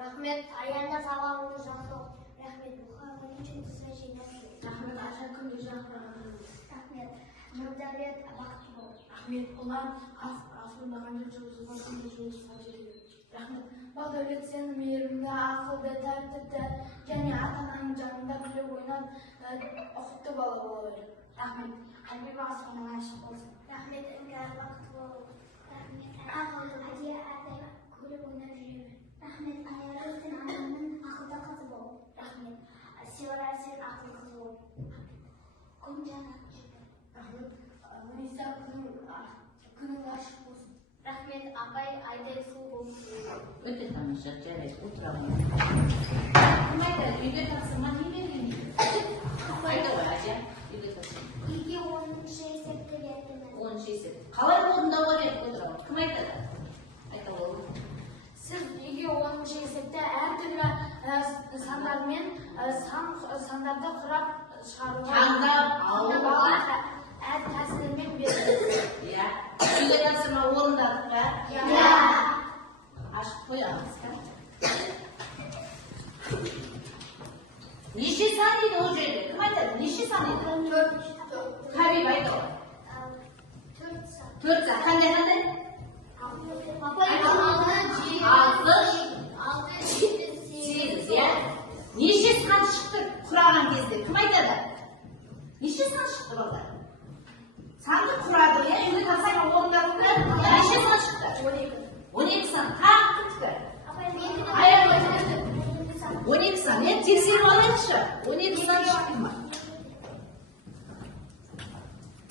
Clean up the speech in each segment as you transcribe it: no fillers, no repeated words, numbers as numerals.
Рахмет, аянда сабағыңды жақсы оқы. Рахмет, мұхаммед үшін сізге жинап. Рахмет, аша күнде жақырағын. Рахмет, Нұрдәулет бақытты бол. Рахмет, ұлан ақылдаған жұмысқа күнде жұмысқа жүреді. Рахмет, Бақдәулет сені мейірімді, ақылды, тәртіпті және ата-ананың жанында күліп ойнап ұқыпты бала бола бер. Рахмет, Әлбек асқаның ашық болсын. Рахмет, іңкәр бақытты бол. Рахмет, ақылды әдия әрдайым күліп ойнап жүре бер. Рахмет, Аяры сен анаңның ақылды қызы бол. Рахмет, Севара сен ақылды қызы бол. Күн жанат жүрді. Рахмет, Мұниса күнің ашық болсын. Рахмет, апай айдай сұлу болсын. Өте тамаша, жарайды, отырамын. Кім айтады, үйге тапсырма не берген? Айта ғой, Ажа, үйге тапсырма. Үйге 10-шы есепті бердім. 10-шы есеп. Қалай орындауға беріп отырамын? Кім айтады? Айта ғой. Сіз үйге 10-шы есепте әртүрлі сандармен сандарды құрап шығаруға Таңдап алуға әр тәсілмен беріңіз. Иә. Үйге тапсырма орындадық па? Иә. Ашып қоямыз ба? Неше сан дейді ол жерде? Кім айтады? Неше сан дейді? 4. Хабиб айта ғой. 4 сан. 4 сан. Қандай? Апай, 8, иә? Неше сан шықты құраған кезде? Кім айтады? Неше сан шықты балдар? Санды құрады, иә? Үйге тапсырма орындадық па? Неше сан шықты? 12 сан. Тағы күтті. 12 сан. Мен тексеріп алайықшы. 12 сан шықты ма?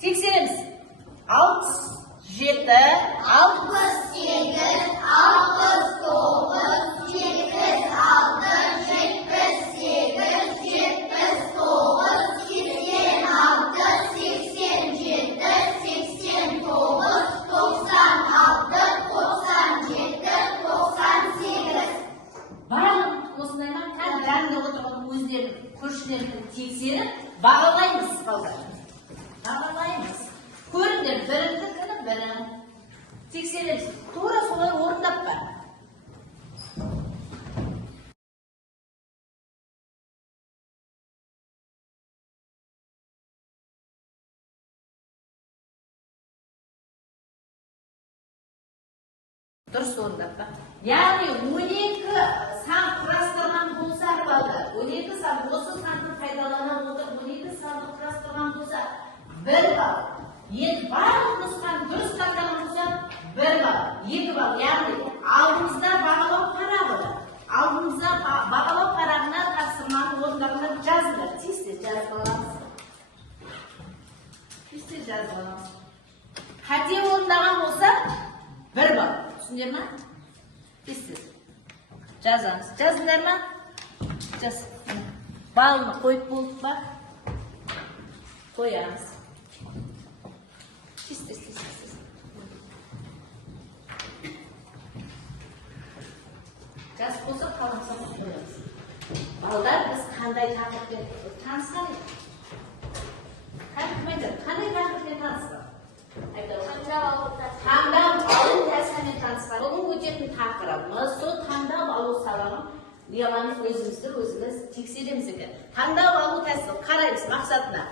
Тексереміз. 67, 68, 69, 76, 78, 79, 86, 87, 89, 96, 97, 98. барлық осындай ма? Қазір жанында отырған өздерінің көршілерін тексеріп, бағалаймыз балдар. Бағалаймыз. Көріңдер, біріңдікіні бірің. Тексереміз. Тура солай орындап па? Дұрыс орындап па? Яғни 12 сан құрастырған болса, балдар, 12 сан осы санды пайдалана отырып, 12 санды құрастырған болса, 1 балл. Енді барлық нұсқаны дұрыс таңдаған болса, 1 балл, 2 балл. Яғни алдымызда бағалау парағы. Алдымызда бағалау парағына тапсырманы орындарына жазыңдар. Тесте жазып аламыз. Тесте жазып аламыз. Қате орындаған болса, 1 балл. Түсіндер ма? Тесте жазамыз. Жазыңдар ма? Жаз. Балны қойып болдық па? Қоямыз. Тесте. Жас болса қаламса қоямыз. Балдар, біз қандай тақырыппен танысқан едік? Кім айтады? Қандай тақырыппен танысқан? Таңдап алу тәсілімен танысқан. Оның өтетін тақырыбымыз, сол таңдап алу сабағын неғамыз өзіміз тексереміз екен. Таңдап алу тәсілі қараймыз мақсатына.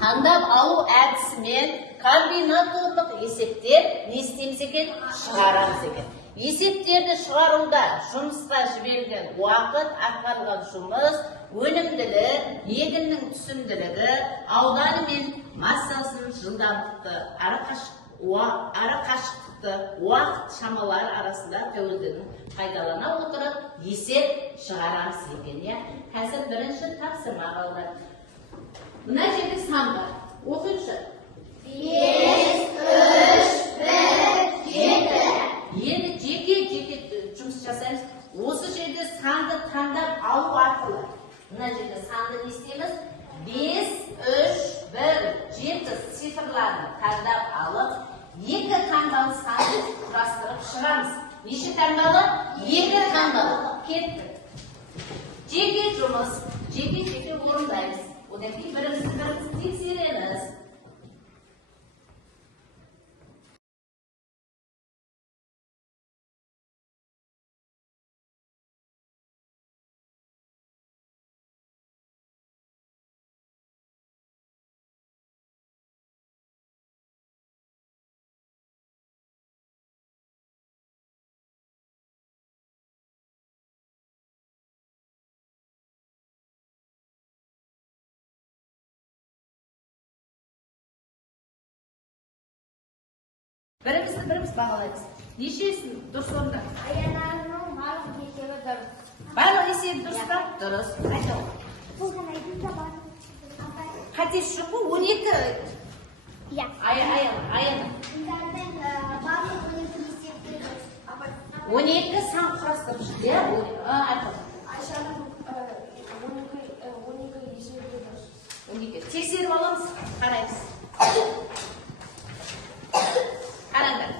Таңдап алу әдісімен комбинаторлық есептер не істейміз екен? Шығарамыз екен. Есептерді шығаруда жұмысқа жіберілген уақыт, атқарылған жұмыс, өнімділік, егіннің түсімділігі, ауданы мен массасын, жылдамдықты, арақашықтықты, уақыт шамалары арасында тәуелділігін пайдалана отырып есеп шығарамыз екен. Қазір бірінші тапсырма қалды. Мына жерде сан бар. Оқыңызшы. 5, 3, 1, 7. Енді жеке жұмыс жасаймыз. Осы жерде санды таңдап алу арқылы. Мына жерде санды не істейміз? 5, 3, 1, 7 цифрларын таңдап алып, 2 таңдалы санды құрастырып шығамыз. Неше таңдалы? 2 таңдалы. Кеттік. Жеке жұмыс, жеке орындаймыз. Одан кейін бірімізді тексереміз. Біріміз бағалаймыз. Нешесін дұрыс орында? Аяларның барлық есебі дұрыс. Барлық есебі дұрыс па? Дұрыс. Айта ғой. Бұл санайтын да бар. Қатесі жоқ қой, 12. Иә. Аяна. Бұлардың барлық 12 есепті дұрыс. 12 сан құрастырып шықты, иә? Айта. Айшаның 12 есебі дұрыс. 12. Тексеріп аламыз, қараймыз. Қараңдар.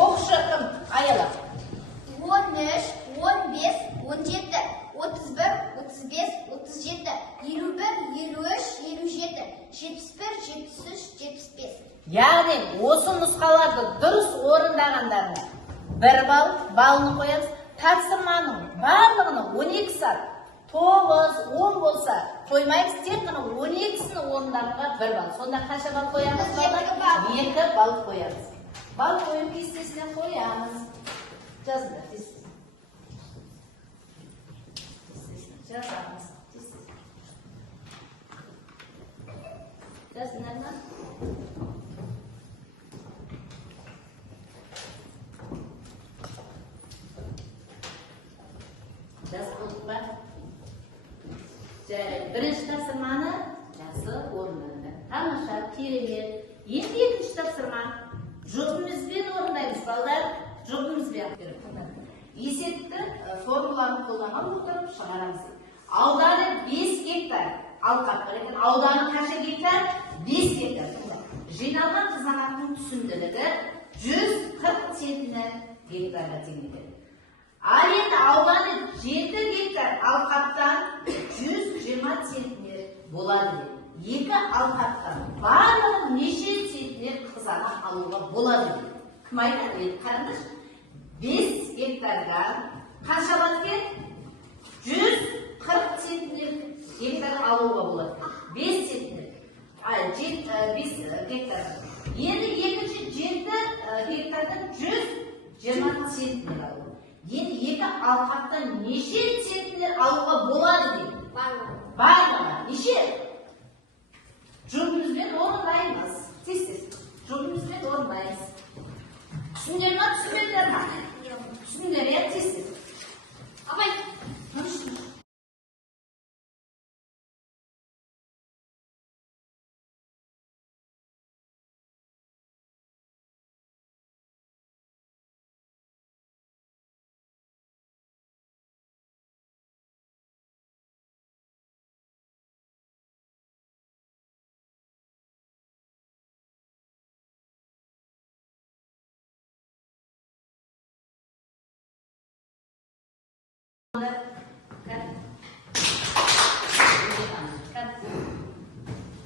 Оқшы кім? Аяла. 13, 15, 17, 31, 35, 37, 51, 53, 57, 71, 73, 75. Яғни осы нұсқаларды дұрыс орындағандарына 1 баллны қоямыз. Тапсырманың барлығының 12 сат, 9, 10 болса қоймаймыз, тек қана 12-сін орындағанға 1 балл. Сонда қанша балл қоямыз? 2 балл қоямыз. Балл қою кестесіне қоямыз. Жазыңдар, кестесіне. Жазамыз. Жазыңдар ма? Жазып болдық па? Бірінші тапсырманы жақсы орындады. Тамаша, керемет. Енді екінші тапсырма. Жұбымызбен орындаймыз, балдар. Жұбымызбен. Есепті формуланы қолдана отырып шығарамыз. Ауданы 5 гектар. Алқап бар екен. Ауданы қанша гектар? 5 гектар. Жиналған қызанақтың түсімділігі 140 центнер гектарға тең екен. Ал енді ауданы 7 гектар алқаптан 120 центнер болады. Екі алқаптан барлығы неше центнер қызанақ алуға болады. Кім айтады? Қараңдар. 5 гектардан қанша болады екен? 140 центнер гектар алуға болады. 5 центнер. 5 гектар. Енді екінші 7 гектардан 120 центнер алуға. Енді екі алқаптан неше центнер алуға болады дейді? Барлығы. Неше? Жұбымызбен орындаймыз. Тез-тез. Жұбымызбен орындаймыз. Түсіндер ма? Түсінбедіңдер ма? Түсіндер, иә? Тез-тез. Абай.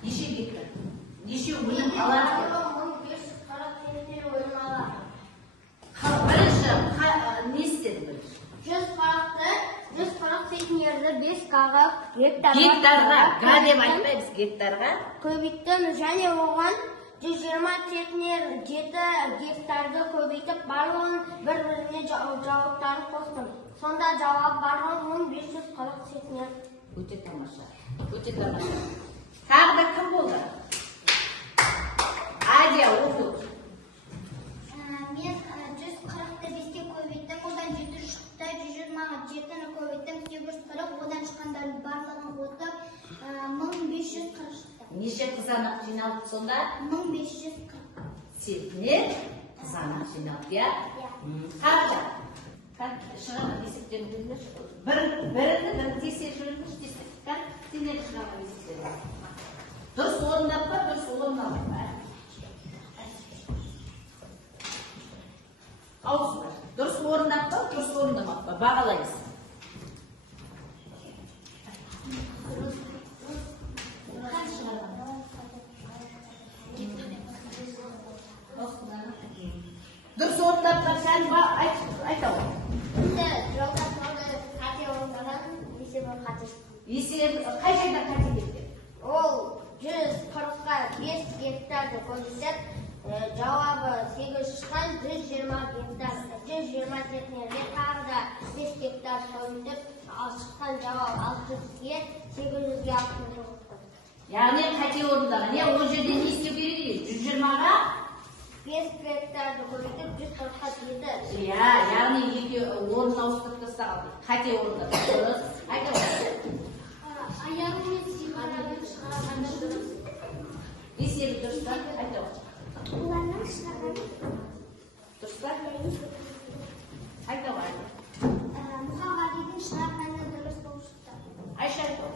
Неше гектар? Неше өнім алады? Бірінші, не істеді бірінші? 140 центнерді 5 қағып Гектарға, га деп айтпаймыз, гектарға. көбейттім және оған 120 центнер 7 гектарды көбейтіп барлығын бір-біріне жауаптарын қостым. Сонда жауап барлығы 540 центнер. Өте тамаша. Өте тамаша. Тағы да кім болды? Адия, оқу. Мен 140-ты 5-ке көбейттім, одан 7 шықты, 120-ға 7-ні көбейттім, 840, одан шыққандардың барлығын қосып 1540 шықты. Неше қызанақ жиналып сонда? 1540. Центнер қызанақ жиналып, иә? Қаржа. Шығарған есептерін білдіңдерші. Бірін тексеріп жүріңдерші, тексеріп шығарған есептерін. Дұрыс орындап па, дұрыс орындап па? Ауысыңдар. Дұрыс орындап па, дұрыс орындамап па? Бағалаймыз. Дұрыс орындап па, сән ба? Айта ғой. Есеп қай жерде қате кеткен? Ол 140-ға 5 гектарды көбейтіп, жауабы 8 шыққан 120 гектар, 120 центнерге тағы да 5 гектар көбейтіп, ал шыққан жауап 600-ге 800-ге 600 қосты. Яғни қате орындаған. Ол жерде не істеу керек? 120-ға 5 гектарды көбейтіп орнын ауыстырып тастаған. Қате орында. Дұрыс. Айта бер. Аяғымен сигараның шығарғаны дұрыс. Есебі дұрыс па? Айта бер. Олардың шығарғаны Дұрыс па? Айта бер. Мұхаммадидің шығарғаны дұрыс болып шықты. Айша айта бер.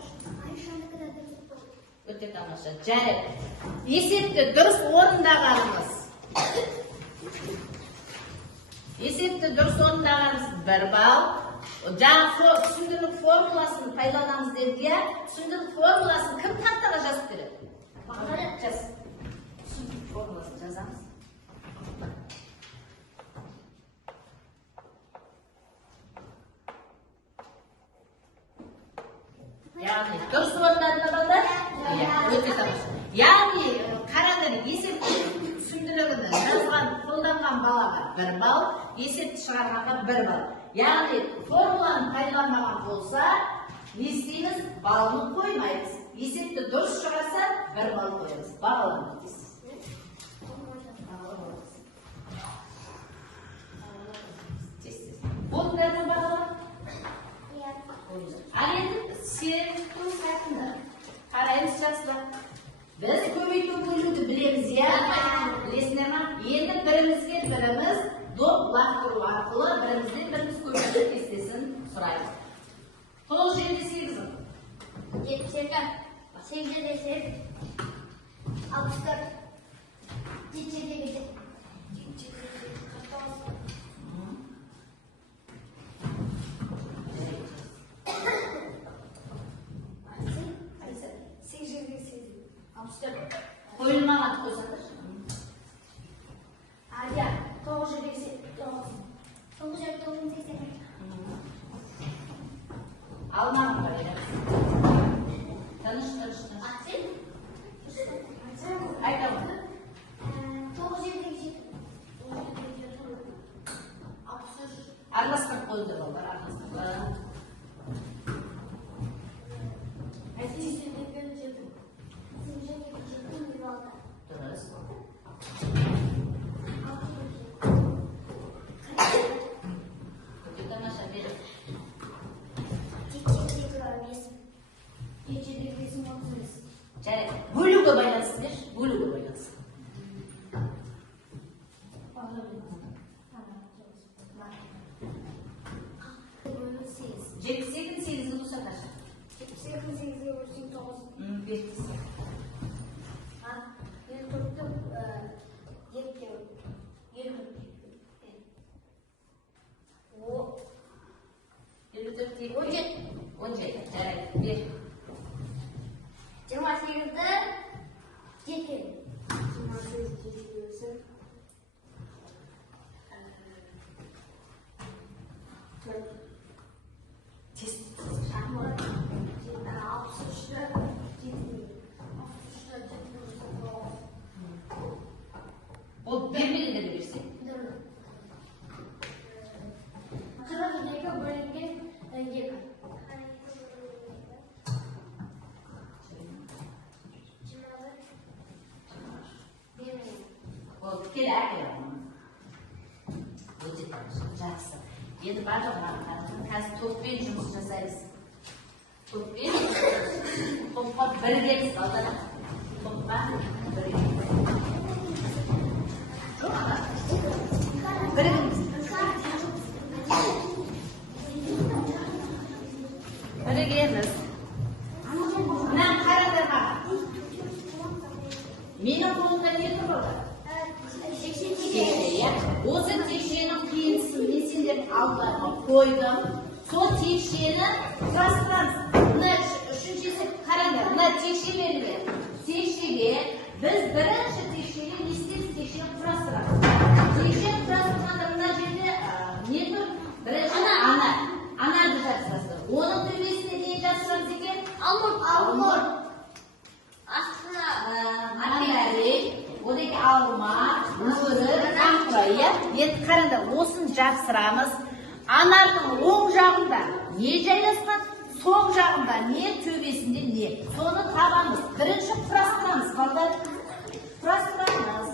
Айшанікі де дұрыс болды. Өте тамаша. Жарайды. Есепті дұрыс орындағаныңыз. Есепті дұрыс орындағаныңыз 1 балл. Жаңа түсіндірілік формуласын пайдаланамыз деді, иә? Түсіндірілік формуласын кім тақтаға жазып береді? Жаз. Түсіндірілік формуласын жазамыз. Яғни дұрыс орындады ма балдар? Өте тамаша. Яғни қараңдар, есепті түсіндірігін жазған, қолданған балаға 1 балл, есепті шығарғанға 1 балл. Яғни формуланы пайдаланбаған болса, не істейміз? Балын қоймаймыз. Есепті дұрыс шығарса 1 балл қоямыз. Бағаланбаймыз. Болыңдар ма бағалар? Ал енді серіктің сайтында қараймыз жасырақ. Біз көбейту бөлуді білеміз, иә? Білесіңдер ма? Енді бірімізге біріміз доп лақтыру арқылы бірімізден біріміз көбейту кестесін сұраймыз. 9-7-8. 8-8, 64, 7-7. Қойылмаған қойсаңдар. Алия, 9-7-8. 9-7-9-8. Алмағын қойды. Тыныш. Айта ма? 9-7-7. Араласқан қойды балдар, араласқан. Дұрыс. Өте тамаша беріп. 7-7-35. Жарайды. Бөлуге байланысты берші, бөлуге байланысты. Жетпіс екі, 8-ді болса қаша? 8-8-ге бөлсең 9. Бертісі. Мен тұртты 7-ге 17. Жарайды. Бер. 28-ді 7-ге. 63-ді Ол бермелі де берсе. 42 бөлінген 2. Ол тікелі әкелі. Өте жақсы. Енді барлығын қазір топпен жұмыс жасаймыз. Топқа біргеміз балдар. Топқа біргеміз. Біргеміз. Біргеміз. Мына қараңдар маған. Менің қолымда не тұр балдар? Осы текшенің қиындысын мен сендердің алдарына қойдым. Сол текшені құрастырамыз. Мына үшіншісі қараңдар, мына текше берілген. Текшеге біз бірінші текшеге не істейміз? Текшені құрастырамыз. Текшені құрастырғанда мына жерде не тұр? Бірінші анарды жабыстырасыздар. Оның төбесіне не жабыстырамыз екен? Алмұрт. Мандарин, одан алма, өрік, қамқора, иә? Енді қараңдар, осын жапсырамыз. Анардың оң жағында не жайласқан? Соң жағында не, төбесінде не? Соны табамыз. Бірінші құрастырамыз, балдар. Құрастырамыз.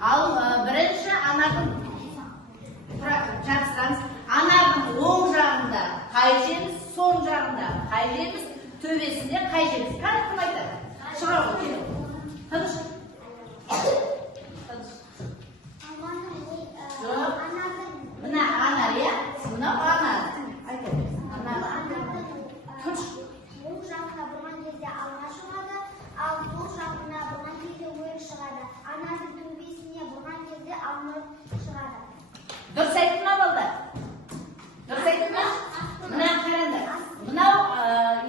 Ал бірінші анардың жақсырамыз. Анардың оң жағында қай жеріміз, сол жағында қай жеріміз, төбесінде қай жеріміз. Қане кім айтады? Шыға ғой. Тыныш. Жоқ. Мына анар, иә? Мынау анар. Айтады. Анар. Тыныш. Оң жағына бұрған кезде алма шығады, ал сол жағына бұрған кезде өрік шығады. Анардың төбесіне бұрған кезде алма шығады. Дұрыс айттың ба балдар? Дұрыс айттың ба? Мына қараңдар. Мынау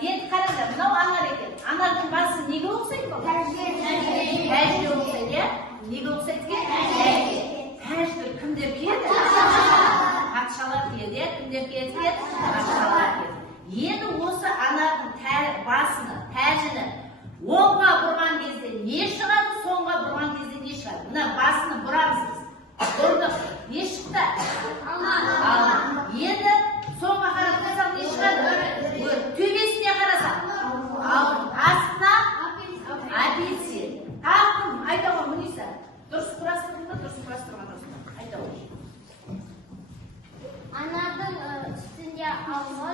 енді қараңдар. Мынау анар екен. Анардың басы неге ұқсайды балдар? Тәжге ұқсайды, иә? Неге ұқсайды екен? Тәжді кімдер киеді? Патшалар киеді, иә? Кімдер киеді? Патшалар киеді. Енді осы анардың басыны, тәжіні оңға бұрған кезде не шығады, соңға бұрған кезде не шығады? Мына басыны бұрамыз біз. Бұрдық. Не шықты? Алма. Енді соңға қарасақ не шығады? Төбесіне қарасақ. Астына апельсин. Тақым. Айта ғой, Мұниса. Дұрыс құрастырдың ба? Дұрыс құрастырған дұрыс. Айта ғой. Анардың үстінде алма,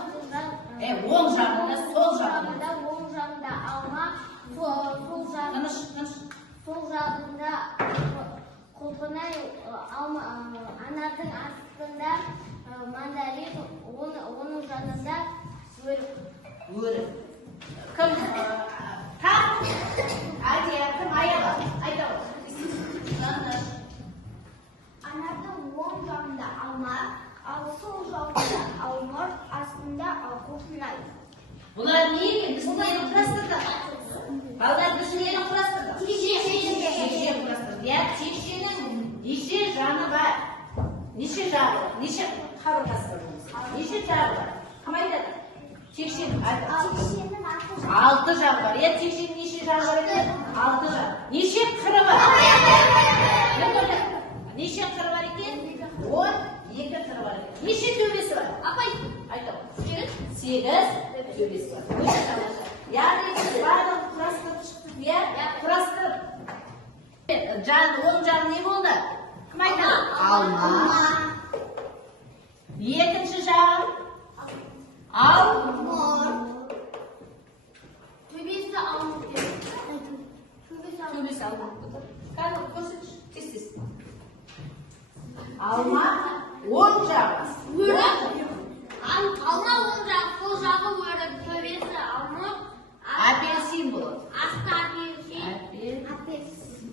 Оң жағында, сол жағында. оң жағында алма, сол жағында құлпынай, анардың астында мандарин, оның жанында өрік. Өрік. Кім? Тақ? Әдия, кім аяғы? Айта ғой. Анардың оң жағында алма, ал сол жағында алмұрт, астында құлпынай. Бұлар не екен? Біз нені құрастырдық? Балдар, біз нені құрастырдық? Текше құрастырдық. Иә, текшенің неше жаны бар? Неше жағы бар? Неше қабырғасы бар? Неше жағы бар? Кім айтады? Текшенің 6 жағы бар. Иә, текшенің неше жағы бар екен? 6 жағы. Неше қыры бар? Неше қыры бар екен? 12 қыры бар екен. Неше төбесі бар? Апай, айта ғой. 8 төбесі бар. Яғни біз барлығын құрастырып шықтық, иә? Құрастырып. Оң жағы не болды? Кім айтады? Алма. Екінші жағы? Алмұрт. Төбесі алмұрт. Төбесі алмұрт. Қазір көрсетші, тез-тез. Алма оң жағы. Алма оң жағы, сол жағы өрік, төбесі алмұрт. Апельсин болады. Асты апельсин.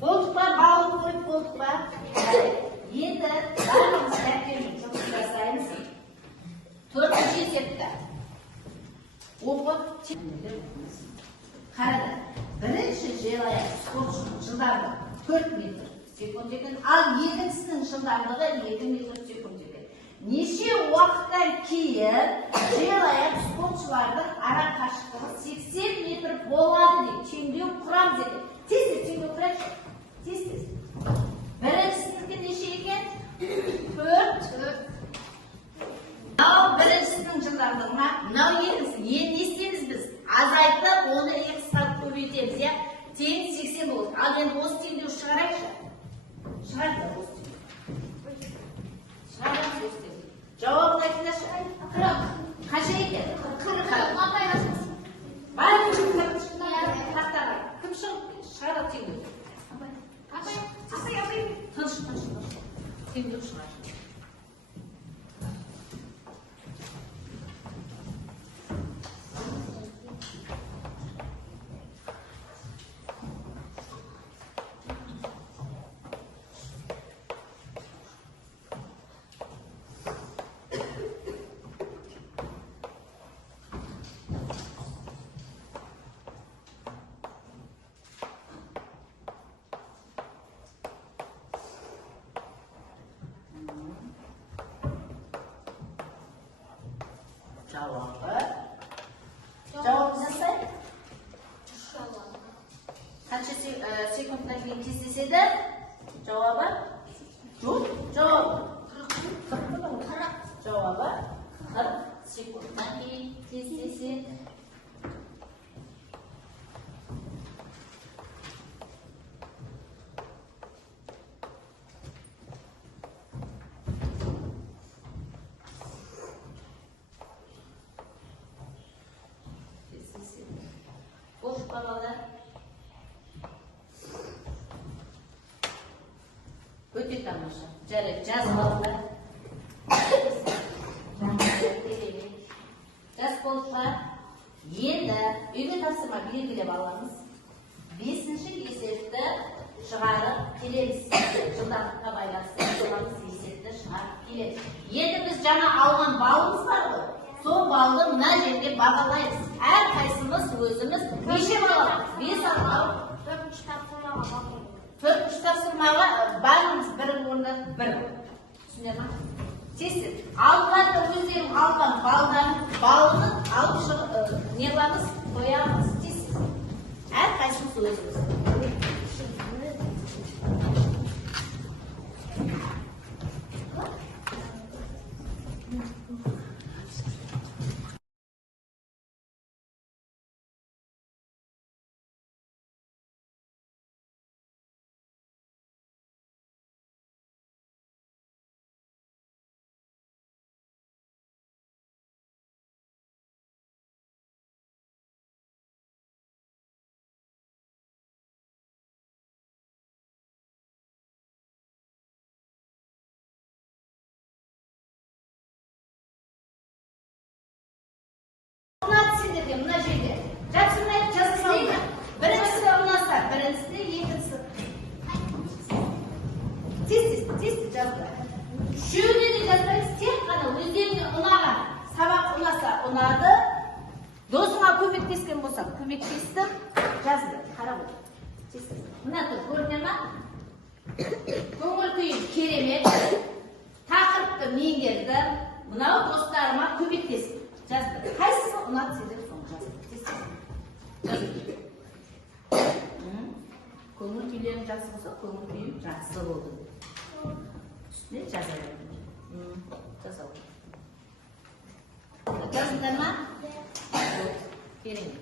Болдық ба? Бауыр көріп болдық ба? Енді барлығымыз дәптермен жұмыс жасаймыз. 4-ші есепті оқып қарады. Бірінші желаяқ спортшының жылдамдығы 4 метр секунд екен, ал екіншісінің жылдамдығы 2 метр секунд екен. Неше уақыттан кейін желаяқ спортшылардың ара қашықтығы 80 метр болады деп теңдеу құрамыз екен. Тез-тез теңдеу құрайықшы. Тез-тез. Біріншісінікі неше екен? 4. Мынау біріншісінің жылдамдығына, мынау екіншісі. Енді не істейміз біз? Азайтып, оны 2 сағат көбейтеміз, иә? Тең 80 болады. Ал енді осы теңдеу шығарайықшы. Шығарды осы теңдеу. Шығарады осы теңдеу. Жауабын айтыңдаршы. 40. Қанша екен? 40. Бар тақтаға. Кім шығарады теңдеу? Апай. Тыныш. Теңдеу шығар. Жауабы жасай. Қанша секундтан кейін кездеседі? Жауабы? Жоқ, жауабы. 40. Жауабы 40 секундтан кейін кездеседі. Boş balalar. Öte tamamlaşı. Jarek jaz balalar. Jaz bollar. Endi uyga topshirma belgilab olamiz. 5-esepni chiqarib kelamiz. Жылдамдыққа байланысты есепті шығарып келеміз. Енді біз жаңа алған балымыз бар ғой. Сол балды мына жерде бағалаймыз. Әрқайсымыз өзіміз неше бал аламыз? 5 аламыз. 4-3 тапсырмаға бәріміз бір орында бір. Түсіне ма? Тесіп, алдыларды өздерің алған балды алып шығып, не қыламыз? Қоямыз. Тесіп. Әрқайсымыз өзіміз. Mına şeyde. Jackson'da yazısı değil mi? Birincisi ondan birincisi de ikincisi. Tez жазды. Şöyle de жаздырайыз, тек қана өздеріне ұнаған сабақ ұнаса ұнады. Досыңа көмектескен болсаң, көмектестім, жазды. Қарап отыр. Мына тұр, көріне ма? Көңіл күйім керемет. Тақырыпты меңгердім. Мынау достарыма көмектестім. Жазды. Қайсысы ұнады сендер соң жазды. Көңіл күйлерің жақсы болса, көңіл күйім жақсы болды. Üstüne жазалым. Жазалым. Жазыңдар ма? Беріңіз.